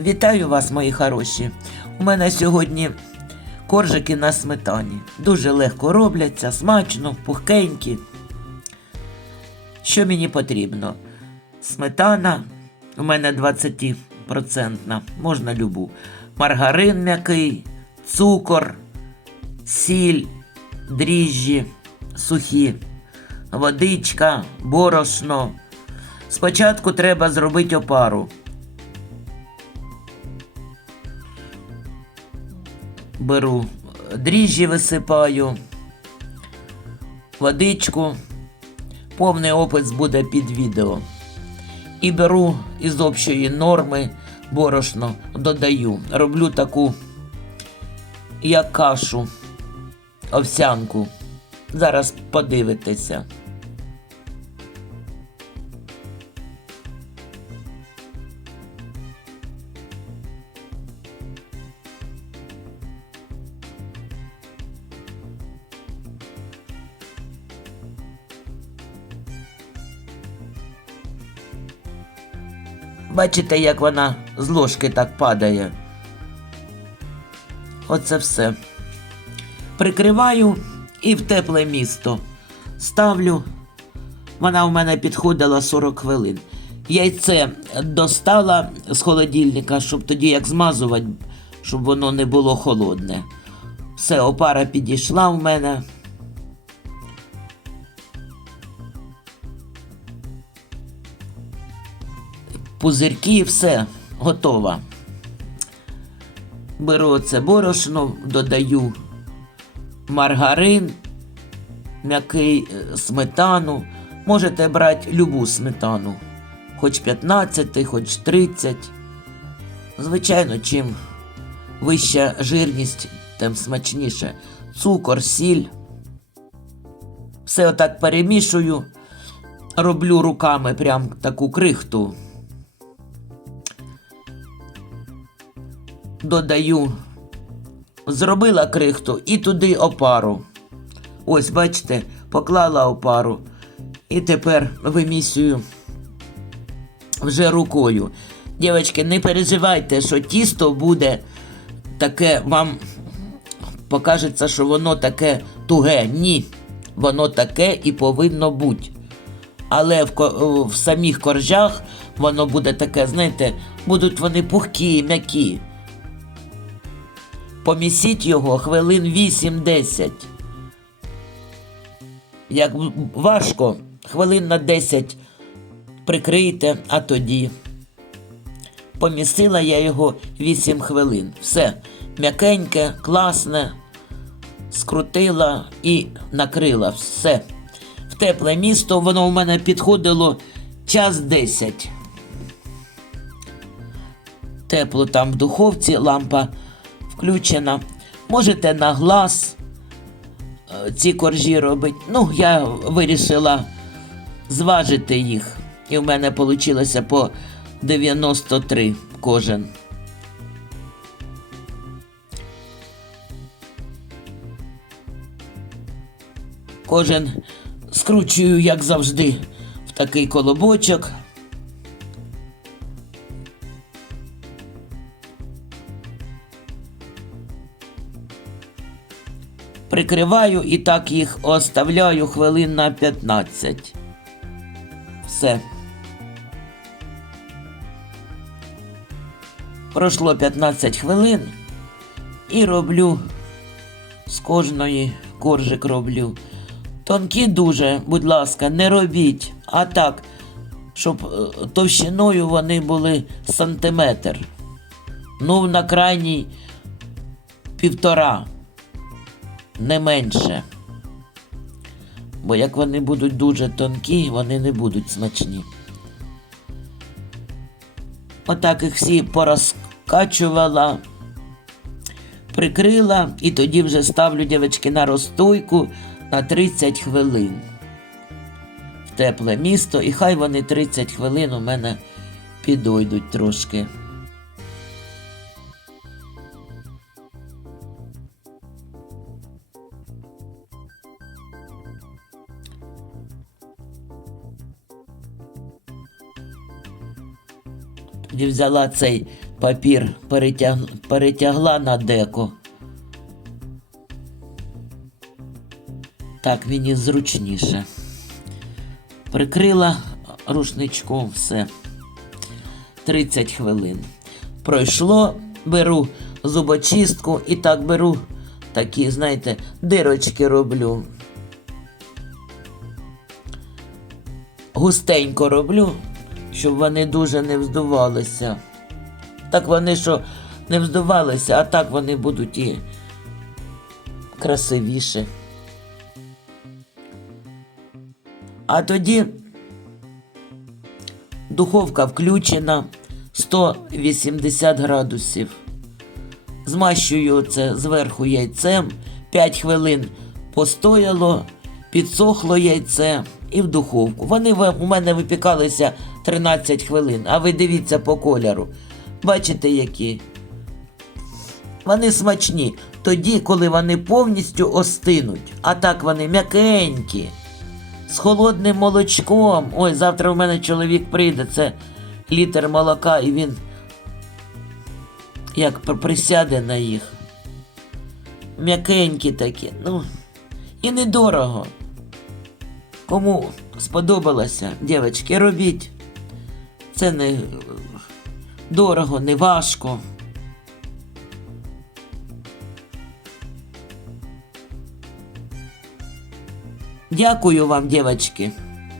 Вітаю вас, мої хороші. У мене сьогодні коржики на сметані. Дуже легко робляться, смачно, пухкенькі. Що мені потрібно? Сметана, у мене 20%, можна любу. Маргарин м'який, цукор, сіль, дріжджі, сухі, водичка, борошно. Спочатку треба зробити опару. Беру дріжджі висипаю, водичку, повний опис буде під відео. І беру із общої норми борошно, додаю. Роблю таку, як кашу, овсянку. Зараз подивитеся. Бачите, як вона з ложки так падає. Оце все. Прикриваю і в тепле місто ставлю. Вона в мене підходила 40 хвилин. Яйце достала з холодильника, щоб тоді як змазувати, щоб воно не було холодне. Все, опара підійшла в мене. Пузирки, все готово. Беру це борошно, додаю маргарин, м'який е, сметану. Можете брати любу сметану, хоч 15, хоч 30. Звичайно, чим вища жирність, тим смачніше. Цукор, сіль. Все отак перемішую, роблю руками прям таку крихту. Додаю, зробила крихту і туди опару. Ось, бачите, поклала опару. І тепер вимісюю вже рукою. Дівчатки, не переживайте, що тісто буде таке, вам покажеться, що воно таке туге. Ні, воно таке і повинно бути. Але в, в самих коржах воно буде таке, знаєте, будуть вони пухкі, м'які. Помісіть його хвилин 8-10. Як важко, хвилин на 10 прикрийте, а тоді. Помісила я його 8 хвилин. Все м'якеньке, класне, скрутила і накрила. Все. В тепле місто воно у мене підходило час 10. Тепло там в духовці, лампа включена. Можете на глаз е, ці коржі робити. Ну, я вирішила зважити їх. І в мене вийшло по 93 кожен. Кожен скручую, як завжди, в такий колобочок. Прикриваю і так їх оставляю хвилин на 15. Все. Пройшло 15 хвилин і роблю з кожної коржик роблю. Тонкі дуже, будь ласка, не робіть. А так, щоб е, товщиною вони були сантиметр. Ну, на крайній півтора не менше. Бо як вони будуть дуже тонкі, вони не будуть смачні. Отак їх всі порозкачувала, прикрила і тоді вже ставлю дівчатки на розстойку на 30 хвилин. В тепле місто, і хай вони 30 хвилин у мене підойдуть трошки. Тоді взяла цей папір перетяг... перетягла на деко. Так мені зручніше. Прикрила рушничком все. 30 хвилин. Пройшло, беру зубочистку і так беру такі, знаєте, дирочки роблю. Густенько роблю, щоб вони дуже не вздувалися. Так вони що не вздувалися, а так вони будуть і красивіше. А тоді духовка включена 180 градусів. Змащую це зверху яйцем, 5 хвилин постояло, підсохло яйце і в духовку. Вони у мене випікалися 13 хвилин, а ви дивіться по кольору. Бачите, які? Вони смачні тоді, коли вони повністю остинуть, а так вони м'якенькі, з холодним молочком. Ой, завтра в мене чоловік прийде, це літр молока, і він як присяде на їх. М'якенькі такі, ну, і недорого. Кому сподобалося, дівчатки, робіть. Це не дорого, не важко. Дякую вам, дівчатки.